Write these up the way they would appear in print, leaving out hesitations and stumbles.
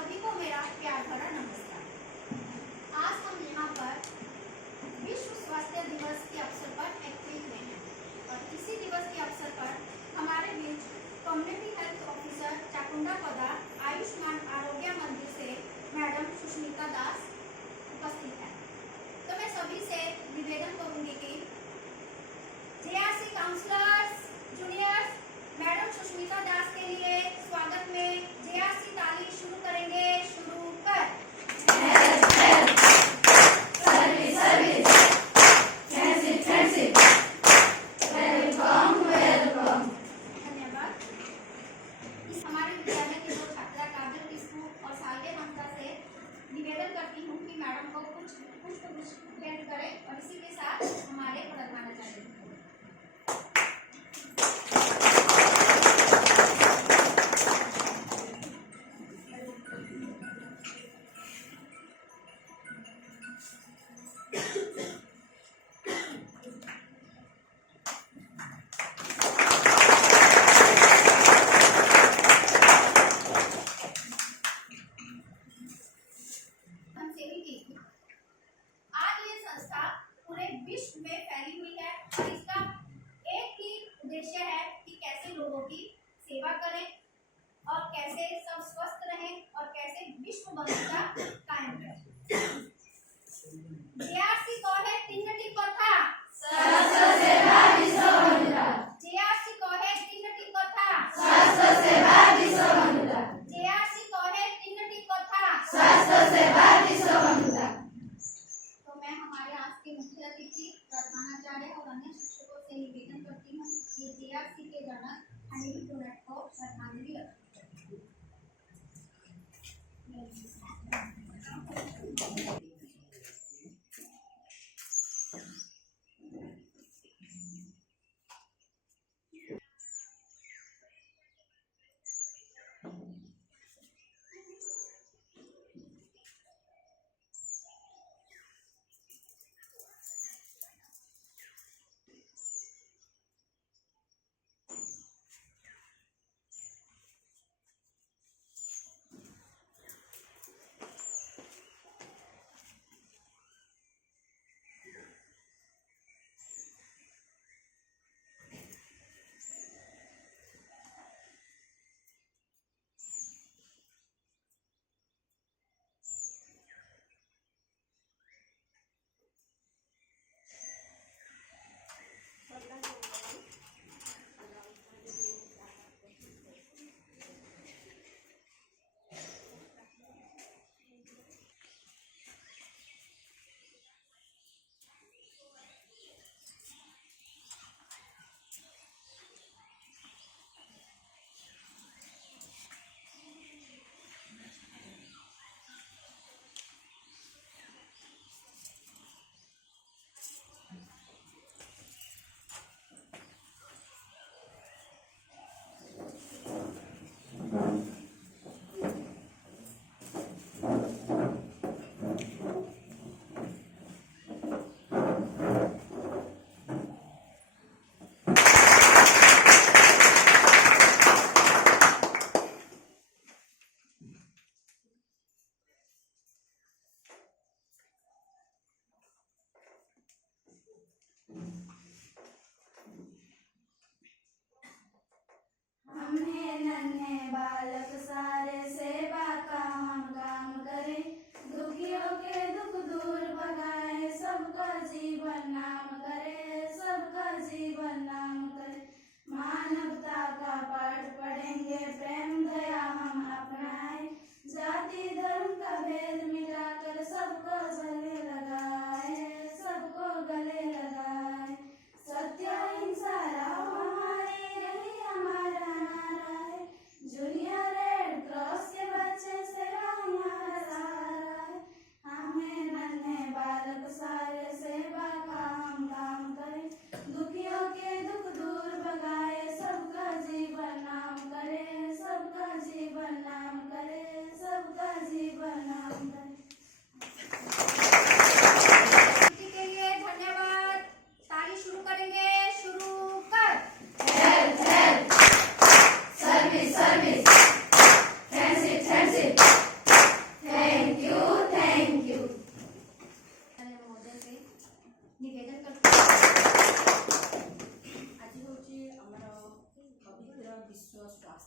सभी को मेरा प्यार भरा नमस्कार। आज हम यहाँ पर विश्व स्वास्थ्य दिवस के अवसर पर एकत्रित हुए हैं और इसी दिवस के अवसर पर हमारे बीच कम्युनिटी हेल्थ ऑफिसर चाकुंडा पदा आयुष्मान आरोग्य मंदिर से मैडम सुष्मिता दास उपस्थित है। तो मैं सभी से निवेदन करूंगी कि JRC counsellors juniors madam Sushmita Das के लिए स्वागत में जेआरसी ताली शुरू करेंगे। शुरू कर। धन्यवाद। इस हमारे विद्यालय की दो छात्रा काजल किस्मू और साले हमजा से निवेदन करती हूँ कि मैडम को कुछ भेंट करें और इसी के साथ हमारे प्रधानाचार्य विश्व में फैली हुई है और इसका एक ही उद्देश्य है कि कैसे लोगों की सेवा करें और कैसे सब स्वस्थ रहें और कैसे विश्व बंधुता कायम करें। जेआरसी को है तीनटी कथा स्वास्थ्य सेवा विश्व बंधुता। जेआरसी को है तीनटी कथा स्वास्थ्य सेवा विश्व बंधुता। जेआरसी को है तीनटी कथा स्वास्थ्य सेवा विश्व बंधुता। तो मैं हमारे आज के मुख्य अतिथि प्रधानाचार्य और अन्य शिक्षकों से निवेदन करती हूँ कि जेआरसी के जनक हनील टूनेट को श्रद्धांजलि अर्पित करें।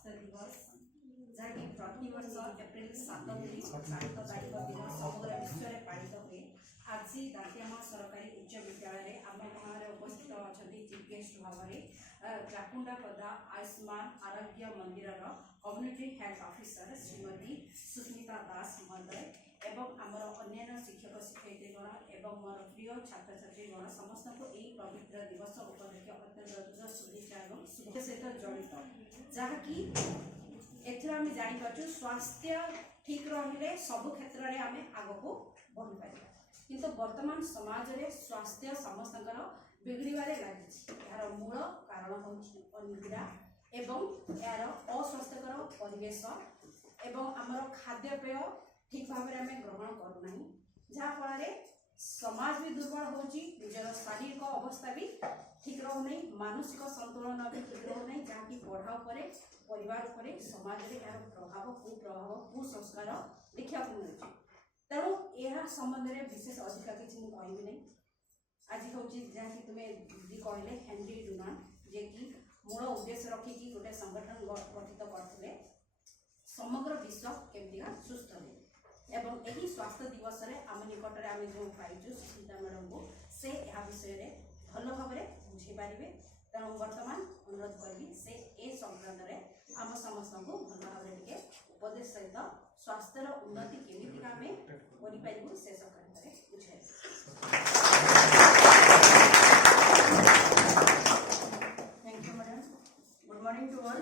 स्वास्थ्य दिवस जहाँकि प्रतिवर्ष एप्रिल 7 तारीख दिन समग्र विश्व में पालित हुए। आज दांतियामा सरकारी उच्च विद्यालय आम गाँव उपस्थित अच्छा चीफ गेस्ट भाव में चाकुंडा पदा Ayushman Arogya Mandir community health officer Shrimati Susmita Das महोदय एवं आमर अन्य शिक्षक शिक्षयित्रीगण एवं मोर प्रिय छात्र छात्रीगण समस्त को यही पवित्र दिवस उपलक्षे अत्यंत शुभेच्छा और शुभ सहित जड़ित जहाँकि एम जापर स्वास्थ्य ठीक रही सब क्षेत्र में आम आग को बढ़ी पार किंतु वर्तमान समाज में स्वास्थ्य समस्त बिगड़े लगी यार मूल कारण हूँ अनिद्रा एवं यार अस्वास्थ्यकर परिवेश एवं आमर खाद्यपेय ठीक भाव में आम ग्रहण करूना जहाँफल समाज भी दुर्बल हो निजर शारीरिक अवस्था भी ठीक रोना मानसिक संतुलन भी ठीक रोना जहाँकि पढ़ा परिवार उपरे समाज में यार प्रभाव कुप्रभाव कुसंस्कार देखा मिलूँ तेणु यह संबंध में विशेष अधिका किसी मुझे कहबी नहीं। आज हूँ जहाँकि तुम्हें दीदी कहले हेनरी डुनान्ट जे कि मूल उद्देश्य रखिकी गोटे संगठन गठित करते समग्र विश्व केमतीका सुस्थ रहे एवं यही स्वास्थ्य दिवस में आम निकट में आम जो पाइचु सुस्मिता मैडम को से यह विषय में भल भाव में बुझे पारे तेणु वर्तमान अनुरोध करी से ए संक्रांत में आम समस्त को भल भाव में टे उपदेश सहित स्वास्थ्यर उन्नति केमी आम कर से संक्रांत में बुझे। Thank you madam. Good morning to all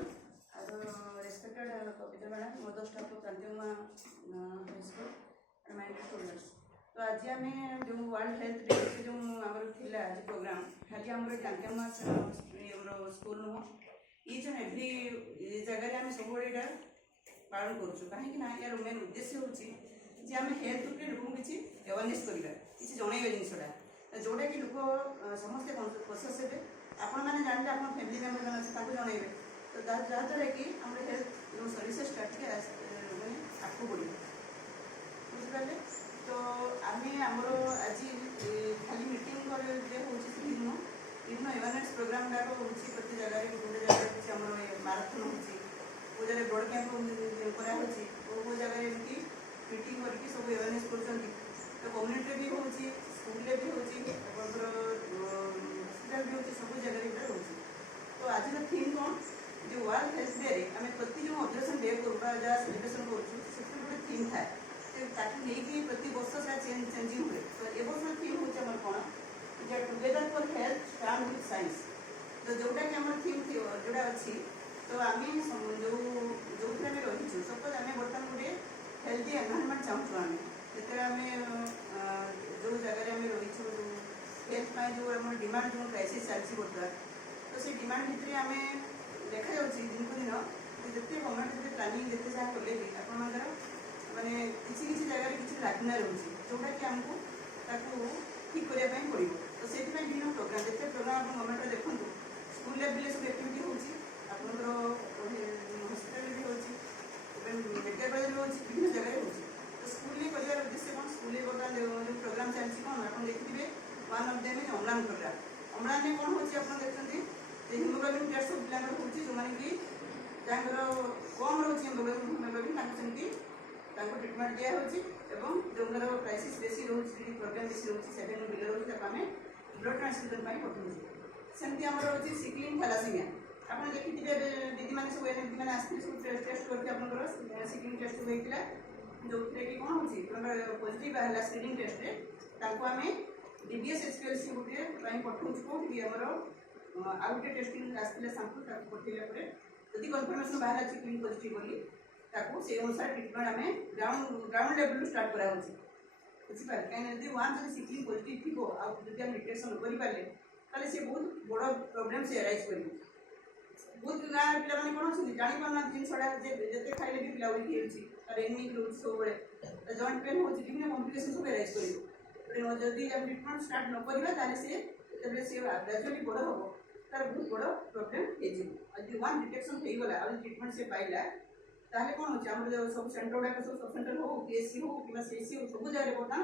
respected Kavita madam mother staff of Dantiyama high school and my students. तो आज आम जो वर्ल्ड हेल्थ डे जो आमर थिला आज प्रोग्राम खाली आम दांतियामा स्कूल नुह इच एंड एव्री जगह आम सब पालन करूँ कहीं यार मेन उद्देश्य हूँ आम हेल्थ उपरे लोक किसी अवेयरनेस करवा किसी जनइबा जिनटा जोटा कि लोक समस्ते कनसियस हे आपण मैंने जानते आप फैमिली मेम्बर मैंने अच्छे जनइबे तो जहाँद्वारा कि आम हेल्थ जो सर्विसेस मैंने आगे बढ़ बुझिपारे। तो आम आमर आज खाली मीटिंग दिन विभिन्न अवेयरनेस प्रोग्राम गुड़ाक हो प्रति जगह गोटे जगह किसी आम माराथन हो जगह ब्लड कैंप कराई कौ जगह एमती मीटिंग करके सब अवेयरनेस कर तो कम्युनिटी भी हो स्कूल भी हो हस्पिटाल भी हो सब जगह ये हो। तो आज थीम कौन जो वर्ल्ड हेल्थ डे आम प्रति जो ऑब्जर्वेशन डे कर जहाँ सेलिब्रेशन कर गोटे थीम थाए ताकि प्रति वर्ष से चेंजिंग हुए। तो ए वर्ष थीम हूँ कौन together for health stand with science तो जोटा कि आम थीम जोड़ा अच्छी तो आम जो रही सपोज आम बर्तमान गोटे हेल्थी एनवायरनमेंट चाहूँ आम जो आम जो जगह आम रही हेल्थ जो आम डिमांड जो क्राइसिस चलती बर्तमान तो से डिमांड भितर आम देखा दिन को दिन जिते गवर्नमेंट जो प्लानिंग जिते जहाँ कले भी आपर माने किसी जगह किसी लागिना रोचे जोटा कि आमको ठीक करने पड़ो। तो से विभिन्न प्रोग्राम जिते प्रोग्राम आप गवर्नमेंट देखूँ स्कूल लेवल सब एक्टिविटी हो हस्पिटाल भी हो मेडिकल कॉलेज भी हो विभिन्न जगह हो। तो स्कूल कर उद्देश्य कौन स्कूल बर्तमान जो प्रोग्राम चलती कौन आप देखिए वन ऑफ देम इज अम्लान प्रोग्राम अम्लान में कौन होती आप देखते हिमोग्लोबिन टेस्ट सब पिला हो जो मैंने कि कम रोचे हिमोग्लोबिन सेमती ट्रिटमेंट दिखाई जो क्राइसिस बेसी रोचे प्रोब्लेम बेसी रोचे 7 बिलो रोचे आम ब्लड ट्रांसफ्यूजन पठाऊँ सेमती आम रोचे सिकलिंग थैलासेमिया आप देखिए दीदी मैंने सब एन मैंने आसते सब टेस्ट करके सिकलिंग टेस्ट होता जो कि कौन हो पॉजिटिव बाहर स्क्रीनिंग टेस्ट आम डीबीएस एचपीएलसी गोटे पठाऊँ कौटी आमर आउ गोटे टेस्टिंग आसला सांपल पठेला जदि कनफर्मेसन बाहर सिकलिंग पॉजिटिव बोली से अनुसार ट्रिटमेंट आम ग्राउंड लेवल स्टार्ट करा बुझीपारे कहीं वन जब सिकलिंग पॉजिटिव थी आदि आम डिटेक्शन करें ताले से बहुत बड़ प्रोब्लेम से एराइज कर बहुत गाँव पे कौन अच्छे जापार जिनसा जिते खाइले भी पिला वीक हो एनिमिक रोज सब जॉइंट पेन हो विभिन्न कम्प्लिकेशन सब एराइज कर जदि ट्रिटमेंट स्टार्ट न करा सी ग्राजुअली बड़ हम तार बहुत बड़ प्रोब्लेम हो वन डिटेक्शन होगला ट्रिटमेंट से पाइला ताले कौन हो सब सेंटर गुड़ाक सब सब सेंटर हो पीएससी हो कि सीएससी हो सब जगह बर्तमान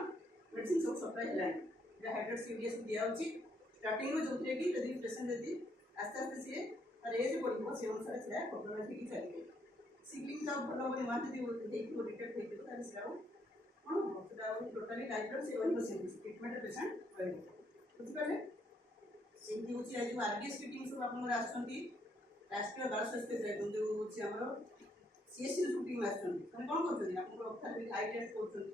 मेडिसिन सब सप्लाई है हाइड्रेट सीडीएस दिया स्टार्टिंग जो कि पेसेंट जब आस्ते आस्ते सी ତାର ଏଜ୍ ପଡ଼ିବ ସେ ଅନୁସାରେ ସେଟା କମ୍ପ୍ରମାଇଜ୍ ହେଇକି ଚାଲିବ। ସିବଲିଙ୍ଗ ତ ଭଲ ହେବ ନୂଆ ଯଦି ହେଇଥିବ ଡିଟେକ୍ଟ ହେଇଥିବ ତାହେଲେ ସେଟା ଆଉ କ'ଣ ହେବ ସେଟା ଆଉ ଟୋଟାଲି ଲାଇଫ୍ର ସେ ରହିବ ସେମିତି ଟ୍ରିଟମେଣ୍ଟ ପେସେଣ୍ଟ ରହିବ। ବୁଝିପାରିଲେ? ସେମିତି ହେଉଛି ଆଜି ଯେଉଁ RDS ମିଟିଂ ସବୁ ଆପଣଙ୍କର ଆସୁଛନ୍ତି ରାଷ୍ଟ୍ରୀୟ ବାଳ ସ୍ୱାସ୍ଥ୍ୟ ଯେଉଁ ହେଉଛି ଆମର CSC ସବୁ ଟିମ୍ ଆସୁଛନ୍ତି ସେମାନେ କ'ଣ କରୁଛନ୍ତି ଆପଣଙ୍କର ଅଫାର ଆଇ ଟେଷ୍ଟ କରୁଛନ୍ତି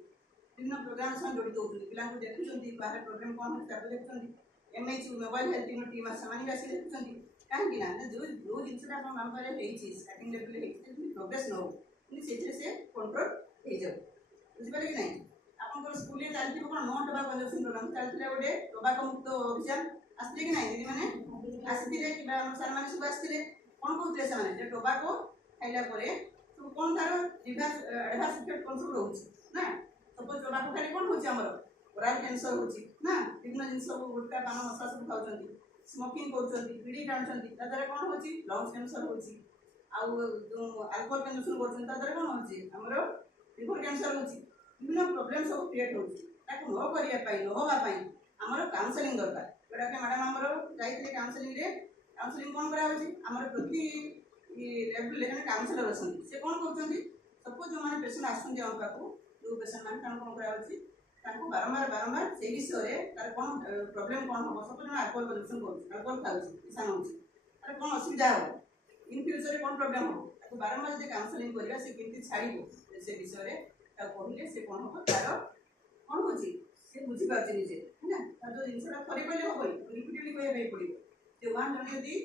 ବିଭିନ୍ନ ପ୍ରୋଗ୍ରାମ ସେମାନେ ଜଡ଼ିତ ହେଉଛନ୍ତି ପିଲାଙ୍କୁ ଦେଖୁଛନ୍ତି ବାହାରେ ପ୍ରୋବ୍ଲେମ୍ କ'ଣ ହେଉଛି ତାକୁ ଦେଖୁଛନ୍ତି। MH ମୋବାଇଲ ହେଲ୍ଥ ଟିମ୍ ସେମାନେ ବି ଆସି ଦେଖୁଛନ୍ତି କାହିଁକି ନା ଯେଉଁ ଜିନିଷଟା ଆପଣ ଆମ ପାଖରେ ହେଇଛି ଷ୍ଟାର୍ଟିଂ ଲେଭେଲରେ ହେଇଛି ଯେମିତି ପ୍ରୋଗ୍ରେସ୍ ନ ହଉ କିନ୍ତୁ ସେଥିରେ ସେ କଣ୍ଟ୍ରୋଲ ହେଇଯାଉ। ବୁଝିପାରିଲେ କି ନାହିଁ? ଆପଣଙ୍କର ସ୍କୁଲରେ ଚାଲିଥିବ କ'ଣ ନୋ ଟୋବାକୋ କଞ୍ଜମ୍ପସନ୍ ପ୍ରୋଗ୍ରାମ ଚାଲିଥିଲା ଗୋଟେ ଟୋବାକୋ ମୁକ୍ତ ଅଭିଯାନ ଆସିଥିଲେ କି ନାହିଁ ଦିଦିମାନେ ଆସିଥିଲେ କିମ୍ବା ଆମ ସାର୍ମାନେ ସବୁ ଆସିଥିଲେ କ'ଣ କହୁଥିଲେ ସେମାନେ ଯେ ଟୋବାକୋ ଖାଇଲା ପରେ ସବୁ କ'ଣ ତାର ଆଡ଼ଭାନ୍ସ ଇଫେକ୍ଟ କ'ଣ ସବୁ ରହୁଛି ନା ସପୋଜ ଟୋବାକୋ ଖାଇଲେ କ'ଣ ହେଉଛି ଆମର ଓରାଲ କ୍ୟାନ୍ସର ହେଉଛି ନା ବିଭିନ୍ନ ଜିନିଷ ସବୁ ଗୁଟକା ପାନ ମସଲା ସବୁ ଖାଉଛନ୍ତି ସ୍ମୋକିଂ କରୁଛନ୍ତି ବିଡ଼ି ଟାଣୁଛନ୍ତି ତା ଦ୍ୱାରା କ'ଣ ହେଉଛି ଲଙ୍ଗସ୍ କ୍ୟାନ୍ସର ହେଉଛି ଆଉ ଯେଉଁ ଆଲକୋହଲ କନଜମ୍ପସନ୍ କରୁଛନ୍ତି ତା ଦ୍ୱାରା କ'ଣ ହେଉଛି ଆମର ଲିଭର କ୍ୟାନ୍ସର ହେଉଛି ବିଭିନ୍ନ ପ୍ରୋବ୍ଲେମ୍ ସବୁ କ୍ରିଏଟ୍ ହେଉଛି ତାକୁ ନ କରିବା ପାଇଁ ନ ହେବା ପାଇଁ ଆମର କାଉନସେଲିଂ ଦରକାର ଯେଉଁଟାକି ମ୍ୟାଡ଼ାମ୍ ଆମର ଯାଇଥିଲେ କାଉନସେଲିଂରେ କାଉନସେଲିଂ କ'ଣ କରାହେଉଛି ଆମର ପ୍ରତି ଲେଭେଲରେ ଜଣେ କାଉନସେଲର ଅଛନ୍ତି ସେ କ'ଣ କରୁଛନ୍ତି ସପୋଜ ଯେଉଁମାନେ ପେସେଣ୍ଟ ଆସୁଛନ୍ତି ଆମ ପାଖକୁ ଯେଉଁ ପେସେଣ୍ଟ ମାନେ ତାଙ୍କୁ କ'ଣ କରାହେଉଛି ତାଙ୍କୁ ବାରମ୍ବାର ସେଇ ବିଷୟରେ ତାର କ'ଣ ପ୍ରୋବ୍ଲେମ୍ କ'ଣ ହେବ ସପୋଜ ଜଣେ ଆଲକୋହଲ କନଜମ୍ପସନ୍ କରୁଛି ଆଲକୋହଲ ଖାଉଛି ନିଶା ନେଉଛି ତାର କ'ଣ ଅସୁବିଧା ହେବ ଇନ୍ ଫ୍ୟୁଚରରେ କ'ଣ ପ୍ରୋବ୍ଲେମ୍ ହେବ ତାକୁ ବାରମ୍ବାର ଯଦି କାଉନସେଲିଂ କରିବା ସେ କେମିତି ଛାଡ଼ିବ ସେ ବିଷୟରେ ତାକୁ କହିଲେ ସେ କ'ଣ ହେବ ତାର କ'ଣ ହେଉଛି ସେ ବୁଝିପାରୁଛି ନିଜେ ହେଲା ତାର ଯେଉଁ ଜିନିଷଟା ଥରେ କହିଲେ ହେବନି ରିପିଟେଡ଼ଲି କହିବା ପାଇଁ ପଡ଼ିବ ଯେ ୱାନ୍ ଜଣେ ଯଦି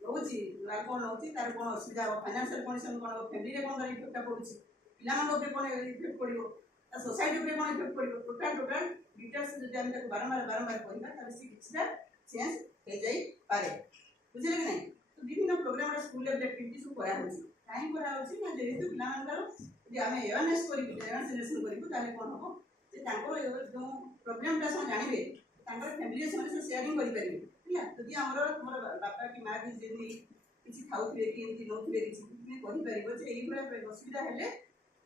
ରହୁଛି ଆଲକୋହଲ ନେଉଛି ତାର କ'ଣ ଅସୁବିଧା ହେବ ଫାଇନାନ୍ସିଆଲ କଣ୍ଡିସନ୍ କ'ଣ ହେବ ଫ୍ୟାମିଲିରେ କ'ଣ ତାର ଇଫେକ୍ଟଟା ପଡ଼ୁଛି ପିଲାମାନଙ୍କ ଉପରେ କ'ଣ ଇଫେକ୍ଟ ପଡ଼ିବ ତା ସୋସାଇଟି ଉପରେ କ'ଣ ଇଫେକ୍ଟ ପଡ଼ିବ ଟୋଟାଲ ଡିଟେଲ୍ସ ଯଦି ଆମେ ତାକୁ ବାରମ୍ବାର କହିବା ତାହେଲେ ସେ କିଛିଟା ଚେଞ୍ଜ ହେଇଯାଇପାରେ। ବୁଝିଲେ କି ନାହିଁ? ତ ବିଭିନ୍ନ ପ୍ରୋଗ୍ରାମରେ ସ୍କୁଲ ଲେଭେଲ୍ ଆକ୍ଟିଭିଟି ସବୁ କରାହେଉଛି କାହିଁକି କରାହେଉଛି ନା ଯେହେତୁ ପିଲାମାନଙ୍କର ଯଦି ଆମେ ଆୱାରନେସ୍ କରିବୁ ଆୱାରନେସ୍ ଜେନେରେସନ୍ କରିବୁ ତାହେଲେ କ'ଣ ହେବ ଯେ ତାଙ୍କର ଯେଉଁ ପ୍ରୋବ୍ଲେମଟା ସେମାନେ ଜାଣିବେ ତାଙ୍କର ଫ୍ୟାମିଲିରେ ସେମାନେ ସେ ସେୟାରିଂ କରିପାରିବେ ହେଲା। ଯଦି ଆମର ତୁମର ବାପା କି ମାଆ କି ଯେମିତି କିଛି ଖାଉଥିବେ କି ଏମିତି ନେଉଥିବେ କିଛି କହିପାରିବ ଯେ ଏଇଭଳିଆ ଅସୁବିଧା ହେଲେ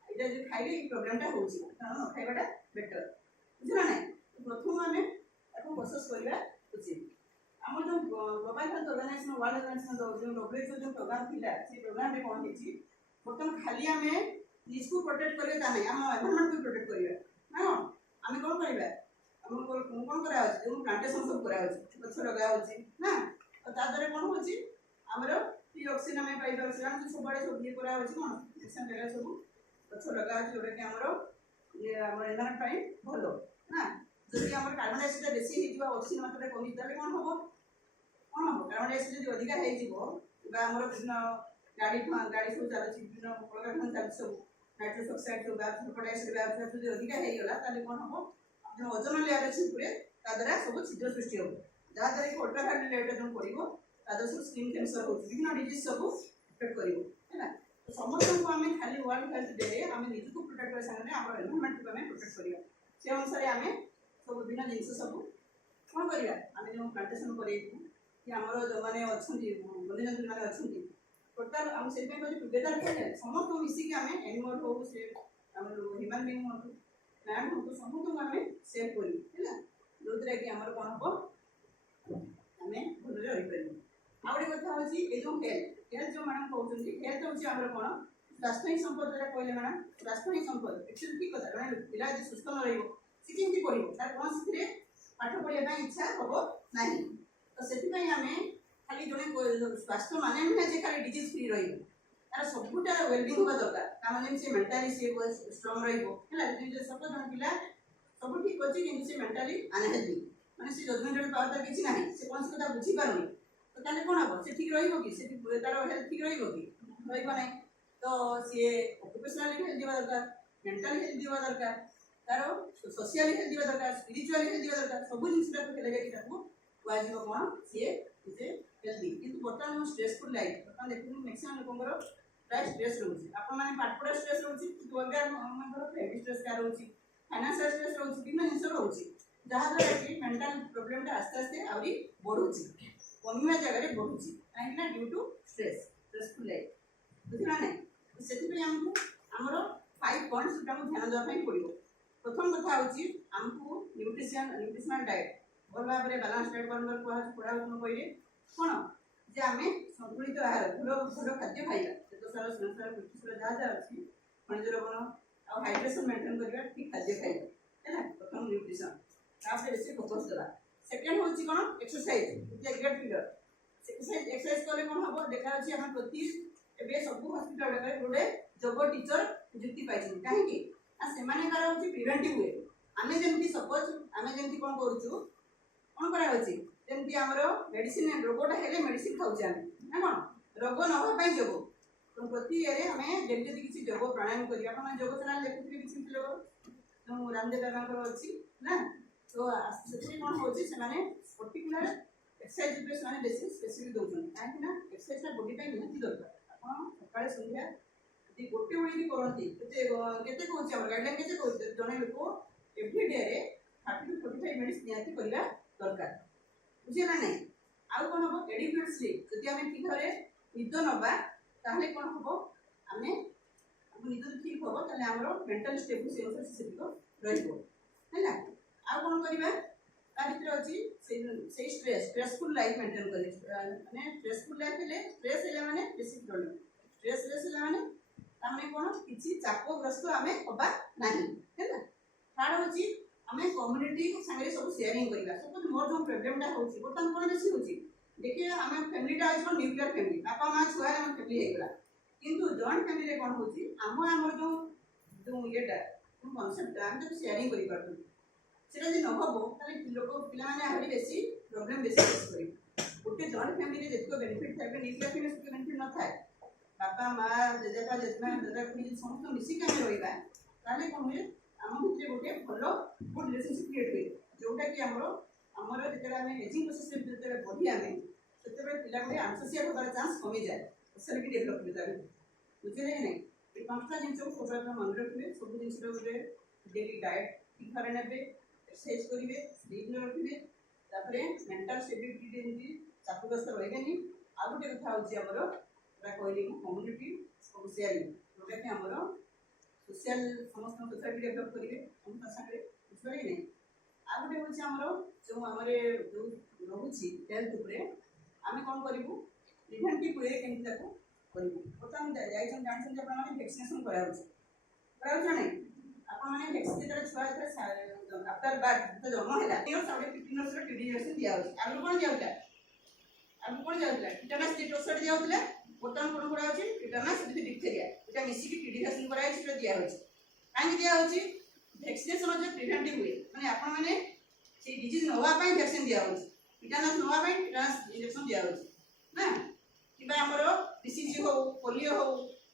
ଏଇଟା ଯଦି ଖାଇଲେ ଏଇ ପ୍ରୋବ୍ଲେମଟା ହେଉଛି ତେଣୁ ନ ଖାଇବାଟା ବେଟର। ବୁଝିଲା ନାହିଁ? ପ୍ରଥମ ଆମେ ତାକୁ ପ୍ରୋସେସ୍ କରିବା ଉଚିତ। ଆମର ଯେଉଁ global health organisation world organisation ଯେଉଁ WHO ଯେଉଁ ପ୍ରୋଗ୍ରାମ ଥିଲା ସେ ପ୍ରୋଗ୍ରାମରେ କ'ଣ ହେଇଛି ବର୍ତ୍ତମାନ ଖାଲି ଆମେ ନିଜକୁ ପ୍ରୋଟେକ୍ଟ କରିବା ତା ନାହିଁ ଆମ ଏନଭାରମେଣ୍ଟକୁ ପ୍ରୋଟେକ୍ଟ କରିବା ନା କ'ଣ ଆମେ କ'ଣ କରିବା ଆମର କ'ଣ କରାହେଉଛି ଯେଉଁ ପ୍ଲାଣ୍ଟେସନ ସବୁ କରାହେଉଛି ଗଛ ଲଗାହେଉଛି ନା ତ ତା ଦ୍ୱାରା କ'ଣ ହେଉଛି ଆମର ଫ୍ରି ଅକ୍ସିଜେନ୍ ଆମେ ପାଇପାରୁଛୁ କାରଣ ସବୁଆଡ଼େ ସବୁ ଇଏ କରାହେଉଛି କ'ଣ ସେକ୍ସନ୍ ଜାଗାରେ ସବୁ ଗଛ ଲଗାହେଉଛି ଯେଉଁଟାକି ଆମର ଏନଭାରମେଣ୍ଟ ପାଇଁ ଭଲ ନା। ଯଦି ଆମର କାର୍ବନ ଡାଇଅକ୍ସାଇଡ୍ ବେଶୀ ହେଇଯିବ ଅକ୍ସିଜେନ୍ ମାତ୍ରାଟା କମିଯିବ ତାହେଲେ କ'ଣ ହେବ କାର୍ବନ ଡାଇଅକ୍ସାଇଡ୍ ଯଦି ଅଧିକା ହେଇଯିବ ବା ଆମର ବିଭିନ୍ନ ଗାଡ଼ି ସବୁ ଚାଲୁଛି ବିଭିନ୍ନ କଳକାରଖାନା ଚାଲୁଛି ସବୁ ନାଇଟ୍ରୋସ୍ ଅକ୍ସାଇଡ୍ ସବୁ ସଲଫର ଡାଇଅକ୍ସାଇଡ୍ ବାହାରୁଛି ଯଦି ଅଧିକା ହେଇଗଲା ତାହେଲେ କ'ଣ ହେବ ଯେଉଁ ଓଜୋନ ଲେୟର ଅଛି ଉପରେ ତା ଦ୍ୱାରା ସବୁ ଛିଦ୍ର ସୃଷ୍ଟି ହେବ ଯାହାଦ୍ୱାରା କି ଅଲ୍ଟ୍ରାଭାୟୋଲେଟ୍ ଲେୟରଟା ଯେଉଁ ପଡ଼ିବ ତା ଦ୍ୱାରା ସବୁ ସ୍କିନ୍ କ୍ୟାନ୍ସର ହେଉଛି ବିଭିନ୍ନ ଡିଜିଜ୍ ସବୁ ଇଫେକ୍ଟ କରିବ ହେଲା। ତ ସମସ୍ତଙ୍କୁ ଆମେ ଖାଲି ୱାର୍ଲଡ ହେଲ୍ଥ ଡେରେ ଆମେ ନିଜକୁ ପ୍ରୋଟେକ୍ଟ କରିବା ସାଙ୍ଗରେ ଆମର ଏନଭାରମେଣ୍ଟକୁ ଆମେ ପ୍ରୋଟେକ୍ଟ କରିବା ସେ ଅନୁସାରେ ଆମେ ସବୁ ବିଭିନ୍ନ ଜିନିଷ ସବୁ କ'ଣ କରିବା ଆମେ ଯେଉଁ ପ୍ଲାଣ୍ଟେସନ୍ କରେଇବୁ କି ଆମର ଯେଉଁମାନେ ଅଛନ୍ତି ବନ୍ୟଜନ୍ତୁମାନେ ଅଛନ୍ତି ଟୋଟାଲ ଆମେ ସେଥିପାଇଁ କହୁଛୁ ଟୁଗେଦର କରିବା ସମସ୍ତଙ୍କୁ ମିଶିକି ଆମେ ଆନିମଲ୍ ହଉ ସେ ଆମର ହ୍ୟୁମାନ୍ ବିଙ୍ଗ ହୁଅନ୍ତୁ ପ୍ଲାଣ୍ଟ ହୁଅନ୍ତୁ ସମସ୍ତଙ୍କୁ ଆମେ ସେଭ୍ କରିବୁ ହେଲା ଯେଉଁଥିରେ କି ଆମର କ'ଣ ହେବ ଆମେ ଭଲରେ ରହିପାରିବୁ। ଆଉ ଗୋଟେ କଥା ହେଉଛି ଏ ଯେଉଁ ହେଲ୍ଥ ଯେଉଁ ମ୍ୟାଡ଼ାମ୍ କହୁଛନ୍ତି ହେଲ୍ଥ ହେଉଛି ଆମର କ'ଣ ସ୍ୱାସ୍ଥ୍ୟ ହିଁ ସମ୍ପଦ ଯେଉଁଟା କହିଲେ ମ୍ୟାଡ଼ାମ୍ ସ୍ୱାସ୍ଥ୍ୟ ହିଁ ସମ୍ପଦ ଆକ୍ଚୁଆଲି ଠିକ୍ କଥା ଜଣେ ପିଲା ଯଦି ସୁସ୍ଥ ନ ରହିବ ସେ କେମିତି ପଢ଼ିବ ତାର କୌଣସିଥିରେ ପାଠ ପଢ଼ିବା ପାଇଁ ଇଚ୍ଛା ହେବ ନାହିଁ। ତ ସେଥିପାଇଁ ଆମେ ଖାଲି ଜଣେ ସ୍ୱାସ୍ଥ୍ୟ ମାନେ ନୁହେଁ ଯେ ଖାଲି ଡିଜିଜ୍ ଫ୍ରି ରହିବ ତାର ସବୁଟା ୱେଲବିଂ ହେବା ଦରକାର କାରଣ ଯେମିତି ସେ ମେଣ୍ଟାଲି ସେ ଷ୍ଟ୍ରଙ୍ଗ ରହିବ ହେଲା। ସପୋଜ ଜଣେ ପିଲା ସବୁ ଠିକ୍ ଅଛି କିନ୍ତୁ ସେ ମେଣ୍ଟାଲି ଅନହେଲ୍ଦି ମାନେ ସେ ଜଜମେଣ୍ଟାଲ ପାୱାର ତାର କିଛି ନାହିଁ ସେ କୌଣସି କଥା ବୁଝିପାରୁନି ତ ତାହେଲେ କ'ଣ ହେବ ସେ ଠିକ୍ ରହିବ କି ସେ ତାର ହେଲ୍ଥ ଠିକ୍ ରହିବ କି ରହିବ ନାହିଁ। ତ ସିଏ ଅକୁପେସନାଲି ହେଲ୍ଥ ହେବା ଦରକାର ମେଣ୍ଟାଲି ହେଲ୍ଥ ହେବା ଦରକାର ତାର ସୋସିଆଲି ହେଲ୍ଥ ହେବା ଦରକାର ସ୍ପିରିଚୁଆଲି ହେଲ୍ଥ ହେବା ଦରକାର ସବୁ ଜିନିଷଟାକୁ ହେଲେ ଯାଇକି ତାକୁ କୁହାଯିବ କ'ଣ ସିଏ ନିଜେ ହେଲ୍ଦି। କିନ୍ତୁ ବର୍ତ୍ତମାନ ଯେଉଁ ଷ୍ଟ୍ରେସଫୁଲ୍ ଲାଇଫ୍ ବର୍ତ୍ତମାନ ଦେଖୁଛନ୍ତି ମ୍ୟାକ୍ସିମମ୍ ଲୋକଙ୍କର ପ୍ରାୟ ଷ୍ଟ୍ରେସ୍ ରହୁଛି ଆପଣମାନେ ପାଠପଢ଼ା ଷ୍ଟ୍ରେସ୍ ରହୁଛି କିନ୍ତୁ ଅଲଗା ଆମର ଫ୍ୟାମିଲି ଷ୍ଟ୍ରେସ୍ କାହାର ରହୁଛି ଫାଇନାନ୍ସିଆଲ ଷ୍ଟ୍ରେସ୍ ରହୁଛି ବିଭିନ୍ନ ଜିନିଷ ରହୁଛି ଯାହାଦ୍ୱାରା କି ମେଣ୍ଟାଲ ପ୍ରୋବ୍ଲେମଟା ଆସ୍ତେ ଆସ୍ତେ ଆହୁରି ବଢ଼ୁଛି କମିବା ଜାଗାରେ ବଢ଼ୁଛି କାହିଁକି ନା ଡ୍ୟୁ ଟୁ ଷ୍ଟ୍ରେସଫୁଲ୍ ଲାଇଫ୍ ବୁଝିଲା ନାହିଁ। ସେଥିପାଇଁ ଆମକୁ ଆମର 5 ପଏଣ୍ଟସ୍ ଆମକୁ ଧ୍ୟାନ ଦେବା ପାଇଁ ପଡ଼ିବ। ପ୍ରଥମ କଥା ହେଉଛି ଆମକୁ ନ୍ୟୁଟ୍ରିସନାଲ ଡାଏଟ୍ ଭଲ ଭାବରେ ବାଲାନ୍ସ ଡାଏଟ୍ ବାରମ୍ବାର କୁହାହେଉଛି ପଢ଼ାହେଉଛି କହିଲେ କ'ଣ जे आम संतुलित आहार भल भल खाद्य खाଇବା श्वेतसार स्नेहसार पुष्टिसार जहाँ जहाँ अच्छी खनिज लवण आ हाइड्रेशन मेंटेन करवा ठीक खाद्य खाଇବା है प्रथम न्यूट्रिशन तापर बेसी फोकस देवा सेकेंड होची कोन exercise is a great figure exercise कले कोन हबो देखा अछि हम प्रति एबे सब हॉस्पिटल रे गोटे जोग टीचर नियुक्ति पाइछन काहे कि आ से माने कार होची प्रिवेंटिव वे आमे जेंति सपोज आमे जेंति कोन करूछु कोन करा होची जेंति हमरो मेडिसिन रोगटा हेले मेडिसिन खाउछ आमे ना कोन रोग न हो पाई जोग तो प्रति एरे हमें जेंति किछि जोग प्राणायाम करिया अपन जोग चैनल लेखुथि किछि लोग तो रामदेव बाबा अछि ना तो सेति कोन होची से माने पर्टिकुलर एक्सरसाइज पे से माने बेसी स्पेसिफिक दोछन काहे ना एक्सरसाइज ता बॉडी पे निहति दरकार अपन सकाळे संध्या यदि गोटे ओळी भी करंती केते कहूची हमर गाइडलाइन केते कहूची जने लोक एवरी डे रे 30 to 45 मिनिट्स निहति करिया दरकार बुझिला नै आउ कोन हो एडिक्वेट स्लीप जदि हमें ठीक घरे निद नबा ताहले कोन हो हमें हम निद ठीक हो ताले हमरो मेंटल स्टेबल से अनुसार से को रहइबो हैला आउ कोन करबा ता भीतर अछि से स्ट्रेसफुल लाइफ मेंटेन करे माने स्ट्रेसफुल लाइफ ले स्ट्रेस हेला माने बेसी प्रॉब्लम स्ट्रेस लेस हेला माने तामे कोन किछि चापग्रस्त हमें होबा नाही हैला थार्ड अछि हमें कम्युनिटी संगे सब शेयरिंग करबा सपोज मोर जो प्रॉब्लम ता होछि बर्तन कोन बेसी होछि देखिए हमें फैमिली ता अछि न्यूक्लियर फैमिली बापा मां छुआ हम फैमिली हेगला किंतु जॉइंट फैमिली रे कोन होछि हमर जो जो येटा कॉन्सेप्ट हम तो शेयरिंग करि पारतु सेटा जे न हबो ताले लोक पिला माने आहुरी बेसी प्रॉब्लम बेसी फेस करि गोटे जॉइंट फैमिली रे जेतको बेनिफिट थाबे न्यूक्लियर फैमिली से बेनिफिट न थाए बापा मां जेजेपा जेजमा दादा खुदी समस्त मिसी के रहिबा ताले कोन हुए हम भितरे गोटे भलो गुड रिलेशनशिप क्रिएट हुए जोटा कि हमर जेतेला हमें एजिंग प्रोसेस रे जेतेला बढी आमे सेतेबे पिला गुडे आंसोसिएट होबार चांस कमी जाए पर्सनालिटी डेवलप हो जाए बुझले नै ए पांचटा जिंस को सोबरा मन रखिबे सब जिंस रो गोटे डेली डाइट ठीक करे नेबे एक्सरसाइज करिवे स्लीप न रखिबे तापरे मेंटल स्टेबिलिटी जेंति चापग्रस्त रहबेनी आ गोटे कथा होची हमरो पूरा कहली कम्युनिटी सब शेयरिंग जोटा कि हमरो सोशल समस्त सोसाइटी डेवलप करिवे समस्त साथे बुझले नै आ गोटे होची हमरो जो हमरे जो रहुची हेल्थ ऊपर आमे कोन करिवु प्रिवेंटिव वे केमति ताको करिवु प्रथम जाइछन जानछन जे आपण माने वैक्सीनेशन कराउछ नै आपण माने वैक्सीन जेतरा छुआ जेतरा आफ्टर बर्थ तो जन्म हैला इयर 15 रो टीडी वैक्सीन दिया होची आगु कोन जाउता आगु कोन जाउतला टिटेनस टीटोसर दिया होतले बोतन कोन कोन होची टिटेनस डिप्थेरिया एटा मिसी की टीडी वैक्सीन कराइ छै दिया होची काहे दिया होची वैक्सीनेशन जे प्रिवेंटिव वे माने आपण माने से डिजीज नवा पई वैक्सीन दिया होची टिटेनस नवा पई टिटेनस इंजेक्शन दिया होची ना किबा हमरो बीसीजी हो पोलियो हो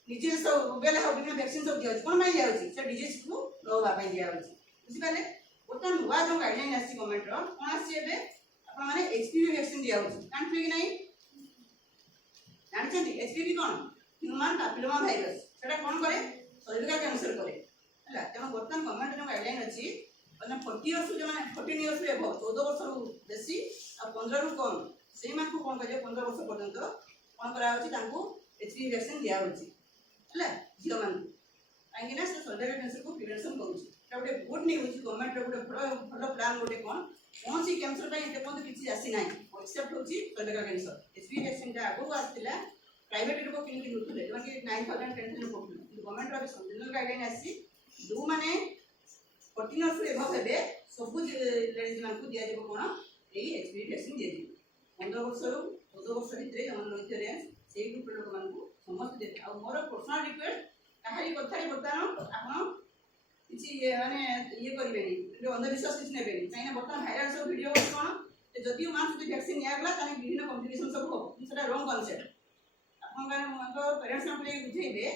डिजीज हो रुबेला हो बिना वैक्सीन सब दिया होची कोन पई दिया होची से डिजीज को नवा पई दिया होची बुझि पाले बोतन नवा जो गाइडलाइन आसी गवर्नमेंट रो कोन आसी एबे आपण माने एचपीवी वैक्सीन दिया होची कांट्री कि नै जानछथि एचपीवी कोन ह्यूमन पैपिलोमा वायरस सेटा कोन करे शरीर का कैंसर करे हला तेम बोतन गवर्नमेंट जो गाइडलाइन अछि माने 40 इयर्स जो माने 14 इयर्स रे 14 वर्ष रु बेसी आ 15 रु कम सेही मान को कोन करे 15 वर्ष पर्यंत कोन करा होची तांको एचपीवी वैक्सीन दिया होची हला जियो मान काहे ना से शरीर का कैंसर को प्रिवेंशन करूची गोटे गुड न्यूज गवर्नमेंट रो गोटे भलो प्लान गोटे कौन सी कैंसर पे देखो किसी आसी ना एक्सेप्ट होची सर्वाइकल कैंसर एचपीवी वैक्सीन ता आगु आस्तिला प्राइवेट रो किन नुथले जमा कि 9000 10,000 पड़थले गवर्नमेंट रो जनरल गाइडलाइन आसी दो माने 14 इयर्स एबव हेबे सब लेडीज मान को दिया जेबो कोन एई एचपीवी वैक्सीन दे दी 15 वर्ष रो 14 वर्ष भितरे जमन रहितरे सेही ग्रुप लोक मान को समस्त दे आ मोर पर्सनल रिक्वेस्ट काहरी कथारी बतानो आपण किसी माने ये करबेनी जो अंधविश्वास किछ नेबेनी काहे ना बर्तमान भाइरल सब वीडियो कोन जदि मान से वैक्सीन नियागला ताने विभिन्न कॉम्प्लिकेशन सब हो सेटा रॉन्ग कांसेप्ट आपन का मनको पेरेंट्स हमले बुझेबे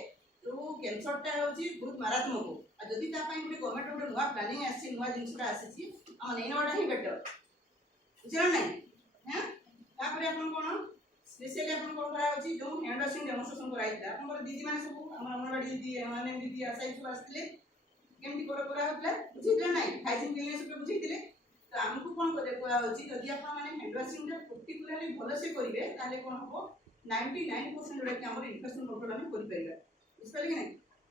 तो कैंसर ता होची बहुत मारात्मक आ जदि ता पई गुटे गवर्नमेंट गुटे नुवा प्लानिंग आसी नुवा जिंसटा आसीची हम नेनवाडा ही बेटर बुझला नै हैं तापरे आपन कोन स्पेशली आपन कोन करा होची जो हैंड वॉशिंग डेमोंस्ट्रेशन कराइता आपन दीदी माने सब हमर अंगनवाड़ी दीदी माने दीदी आसाई सब आस्तिले केमती करा होतला बुझितला नै हाइजीन क्लीननेस पे बुझितले तो हमकु कोन करे कोआ होची जदि आपन माने हैंड वॉशिंग टा पर्टिकुलरली भलो से करिवे ताले कोन हबो 99% जोडा कि हमर इन्फेक्शन कंट्रोल हम करि परिबा बुझितले कि नै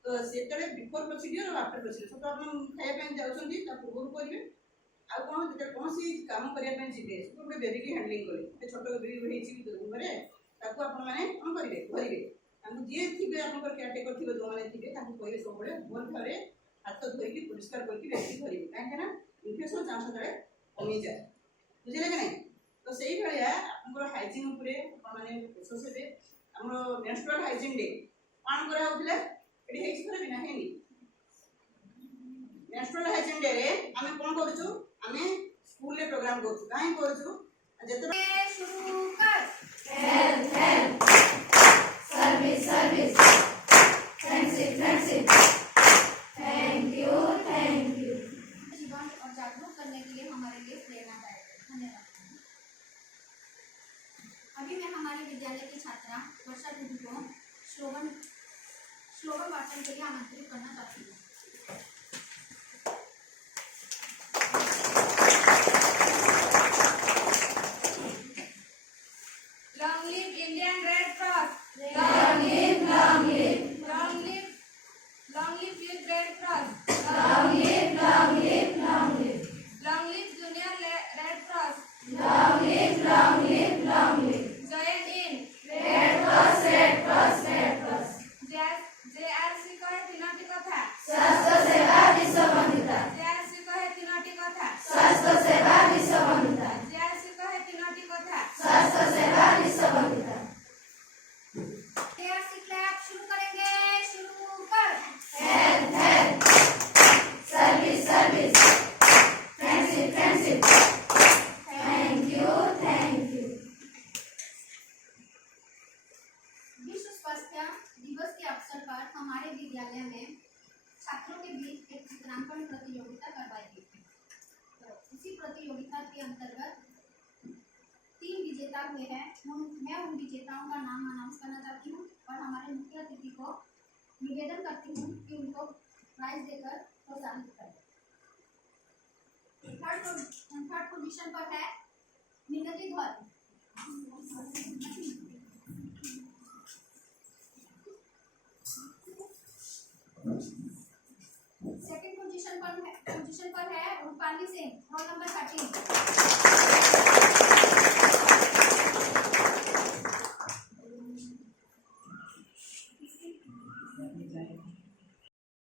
तो सेतले बिफोर प्रोसीजर और आफ्टर प्रोसीजर सब आपन खाया पे जाउछंती ता पूर्व करिवे आ कोन जेते कोनसी काम करिया पे जिबे सब बेबी की हैंडलिंग करे छोटो बेबी होईची घरे ताको आपण माने कोन करिवे धरिवे ताकू जे थिबे आपनकर केयरटेकर थिबे जो माने थिबे ताकू कहिबे सब बळे भल भाबे हाथ धोइकी परिष्कार करके व्यक्ति धरिवे काहे ना इन्फेक्शन चांस तळे कमी जाय बुझिले कि नहीं तो सेही भलिया आपनकर हाइजीन उपरे आपण माने सोसेबे हमरो मेंस्ट्रुअल हाइजीन डे पान करा होतले एडी हेइस करे बिना हेनी मेंस्ट्रुअल हाइजीन डे रे हमें कोन करूछु हमें स्कूल ले प्रोग्राम करूछु काहे करूछु जते शुरू कर Help, help. Service, service. Friendship, friendship. Thank you, thank you. जीवन और जागरूक करने के लिए हमारे लिए प्रेरणादायक है। धन्यवाद। अभी मैं हमारे विद्यालय की छात्रा वर्षा दीदी को स्लोगन वाचन के लिए आमंत्रित करना चाहती हूँ। Long live Indian Red Cross. Long live, long live. Long live, long live Youth Red Cross. Long live, long live, long live. Long live Junior Red Cross. Long live, long live, long live. Join in. Red Cross, Red Cross, Red Cross. JRC कहे तीनोटी कथा. स्वास्थ्य सेवा विश्व बंधुता. JRC कहे तीनोटी कथा. स्वास्थ्य सेवा विश्व बंधुता. JRC कहे तीनोटी कथा. स्वास्थ्य सेवा विश्व बंधुता. ARC क्लैप शुरू करेंगे। शुरू कर Help, help. Service, service. Friendship, friendship. Thank you, thank you. विश्व स्वास्थ्य दिवस के अवसर पर हमारे विद्यालय में छात्रों के बीच एक चित्रांकन प्रतियोगिता करवाई गई थी। तो इसी प्रतियोगिता के अंतर्गत 3 विजेता हुए हैं। मैं उन विजेताओं का नाम अनाउंस करना चाहती हूँ और हमारे मुख्य अतिथि को निवेदन करती हूँ कि उनको प्राइज देकर प्रोत्साहित करें। थर्ड पोजीशन पर है मिनती ध्वर। सेकंड पोजीशन पर है रूपाली सिंह, रोल नंबर 13।